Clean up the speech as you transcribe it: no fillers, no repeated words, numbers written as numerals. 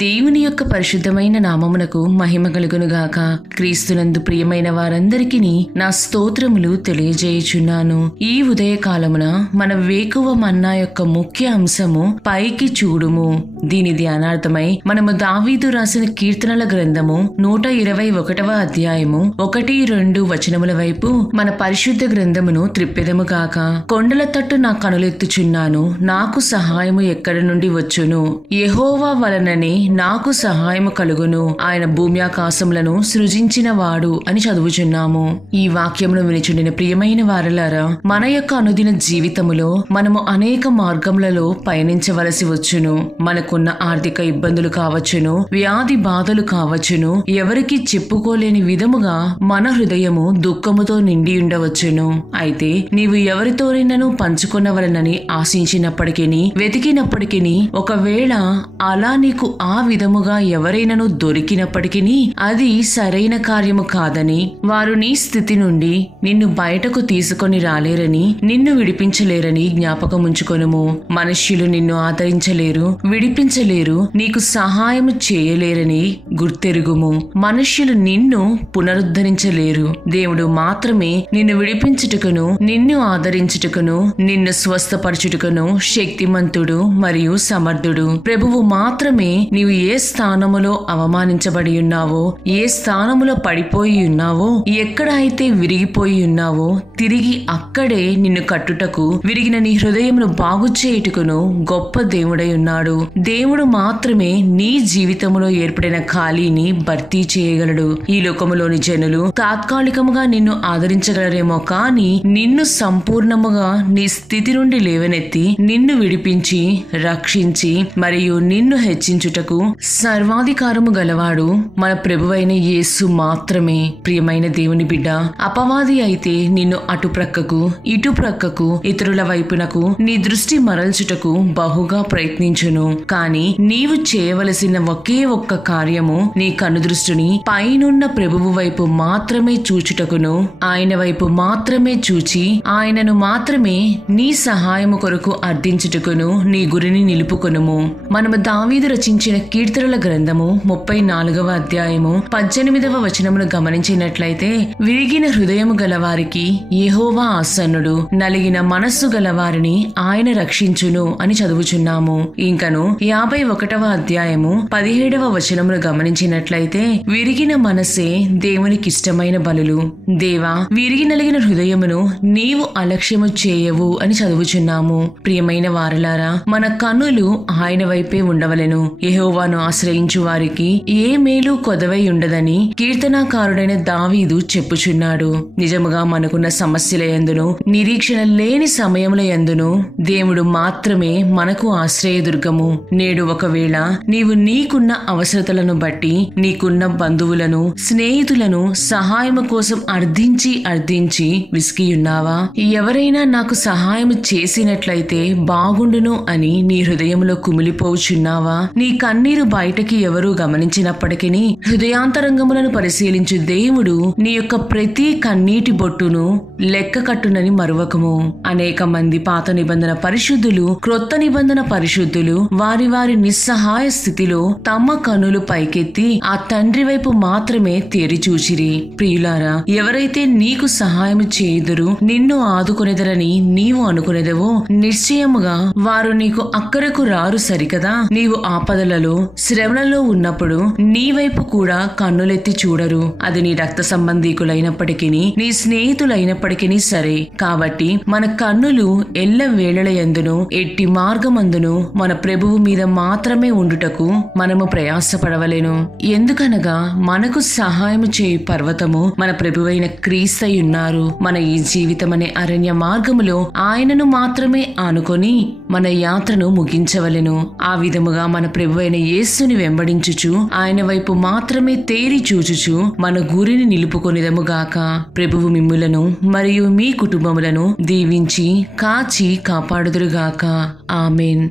దేవుని యొక్క పరిశుద్ధమైన నామమునకు మహిమ కలుగునుగాక. క్రీస్తునందు ప్రియమైన వారందరికీ నా స్తోత్రములు తెలియజేయుచున్నాను. ఈ ఉదయకాలమున మన వేకువ మన్నా యొక్క ముఖ్య అంశము పైకి చూడుము. దీని ధ్యానార్థమై మనము దావీదు రాసిన కీర్తనల గ్రంథము 121వ అధ్యాయము 1-2 వచనముల వైపు మన పరిశుద్ధ గ్రంథమును త్రిప్పెదము గాక. కొండల తట్టు నా కనులెత్తుచున్నాను, నాకు సహాయము ఎక్కడి నుండి వచ్చును? యెహోవా వలననే నాకు సహాయము కలుగును. ఆయన భూమి ఆకాశములను సృజించిన వాడు అని చదువుచున్నాము. ఈ వాక్యమును వినిచుండిన ప్రియమైన వారలారా, మన యొక్క అనుదిన జీవితములో మనము అనేక మార్గములలో పయనించవలసి వచ్చును. మనకున్న ఆర్థిక ఇబ్బందులు కావచ్చును, వ్యాధి బాధలు కావచ్చును, ఎవరికి చెప్పుకోలేని విధముగా మన హృదయము దుఃఖముతో నిండి ఉండవచ్చును. అయితే నీవు ఎవరితోనైనాను పంచుకొనవలనని ఆశించినప్పటికీ, వెతికినప్పటికీ, ఒకవేళ అలా నీకు ఆ విధముగా ఎవరైనాను దొరికినప్పటికీ అది సరైన కార్యము కాదని, వారు నీ స్థితి నుండి నిన్ను బయటకు తీసుకొని రాలేరని, నిన్ను విడిపించలేరని జ్ఞాపకముంచుకొనుము. మనుష్యులు నిన్ను ఆదరించలేరు, విడిపించలేరు, నీకు సహాయము చేయలేరని గుర్తెరుగుము. మనుష్యులు నిన్ను పునరుద్ధరించలేరు. దేవుడు మాత్రమే నిన్ను విడిపించుటకును, నిన్ను ఆదరించుటకును, నిన్ను స్వస్థపరచుటకును శక్తిమంతుడు మరియు సమర్థుడు. ప్రభువు మాత్రమే నీవు ఏ స్థానములో అవమానించబడి ఉన్నావో, ఏ స్థానములో పడిపోయి ఉన్నావో, ఎక్కడ అయితే విరిగిపోయి ఉన్నావో తిరిగి అక్కడే నిన్ను కట్టుటకు, విరిగిన నీ హృదయమును బాగు చేయుటకును గొప్ప దేవుడై ఉన్నాడు. దేవుడు మాత్రమే నీ జీవితములో ఏర్పడిన ఖాళీని భర్తీ చేయగలడు. ఈ లోకములోని జనులు తాత్కాలికముగా నిన్ను ఆదరించగలరేమో కానీ నిన్ను సంపూర్ణముగా నీ స్థితి నుండి లేవనెత్తి నిన్ను విడిపించి రక్షించి మరియు నిన్ను హెచ్చించుటకు సర్వాధికారము గలవాడు మన ప్రభువైన యేసు మాత్రమే. ప్రియమైన దేవుని బిడ్డ, అపవాది అయితే నిన్ను అటు ప్రక్కకు ఇటు ప్రక్కకు ఇతరుల వైపునకు నీ దృష్టి మరల్చుటకు బహుగా ప్రయత్నించును. కానీ నీవు చేయవలసిన ఒకే ఒక్క కార్యము నీ కనుదృష్టిని పైనున్న ప్రభువు వైపు మాత్రమే చూచుటకును, ఆయన వైపు మాత్రమే చూచి ఆయనను మాత్రమే నీ సహాయము కొరకు అర్థించుటకును నీ గురిని నిలుపుకొనుము. మనము దావీదు రచించిన కీర్తనల గ్రంథము 34వ అధ్యాయము 18వ వచనమును గమనించినట్లయితే, విరిగిన హృదయము గలవారికి యెహోవా ఆసన్నుడు, నలిగిన మనస్సు గలవారిని ఆయన రక్షించును అని చదువుచున్నాము. ఇంకను 51వ అధ్యాయము 17వ వచనమును గమనించినట్లయితే, విరిగిన మనసే దేవునికి ఇష్టమైన బలులు. దేవా, విరిగి నలిగిన హృదయమును నీవు అలక్ష్యము చేయవు అని చదువుచున్నాము. ప్రియమైన వారలారా, మన కన్నులు ఆయన వైపే ఉండవలెను. యెహోవాను ఆశ్రయించు వారికి ఏ మేలు కొదవై ఉండదని కీర్తనాకారుడైన దావీదు చెప్పుచున్నాడు. నిజముగా మనకున్న సమస్యల యందును, నిరీక్షణ లేని సమయముల యందును దేవుడు మాత్రమే మనకు ఆశ్రయదుర్గము. నేడు ఒకవేళ నీవు నీకున్న అవసరతలను బట్టి నీకున్న బంధువులను, స్నేహితులను సహాయము కోసం అర్థించి విసిగియున్నావా? ఎవరైనా నాకు సహాయం చేసినట్లయితే బాగుండును అని నీ హృదయంలో కుమిలిపోచున్నావా? నీ కన్నీరు బయటకి ఎవరూ గమనించినప్పటికీ హృదయాంతరంగములను పరిశీలించు దేవుడు నీ యొక్క ప్రతి కన్నీటి బొట్టును లెక్క కట్టునని మరువకము. అనేక మంది పాత నిబంధన పరిశుద్ధులు, క్రొత్త నిబంధన పరిశుద్ధులు వారి వారి నిస్సహాయ స్థితిలో తమ కనులు పైకెత్తి ఆ తండ్రి వైపు మాత్రమే తేరి చూచిరి. ప్రియులారా, ఎవరైతే నీకు సహాయం చేయుదురు, నిన్ను ఆదుకొనెదరని నీవు అనుకునేదవో నిశ్చయముగా వారు నీకు అక్కడకు రారు సరికదా. నీవు ఆపదలలో, శ్రమలలో ఉన్నప్పుడు నీ వైపు కూడా కన్నులెత్తి చూడరు. అది నీ రక్త సంబంధీకులైనప్పటికీ, నీ స్నేహితులైనప్పటికీ సరే. కాబట్టి మన కన్నులు ఎల్ల వేళల యందును, ఎట్టి మార్గమందును మన ప్రభువు మీద మాత్రమే ఉండుటకు మనము ప్రయాసపడవలెను. ఎందుకనగా మనకు సహాయము చేయు పర్వతము మన ప్రభువైన క్రీస్తై ఉన్నారు. మన ఈ జీవితం అనే అరణ్య మార్గములో ఆయనను మాత్రమే ఆనుకొని మన యాత్రను ముగించవలెను. ఆ విధముగా మన ప్రభువైన యేసుని వెంబడించుచు ఆయన వైపు మాత్రమే తేరి చూచుచు మన గురిని నిలుపుకొనిదముగాక. ప్రభువు మిమ్ములను మరియు మీ కుటుంబములను దీవించి కాచి కాపాడుదురుగాక. ఆమేన్.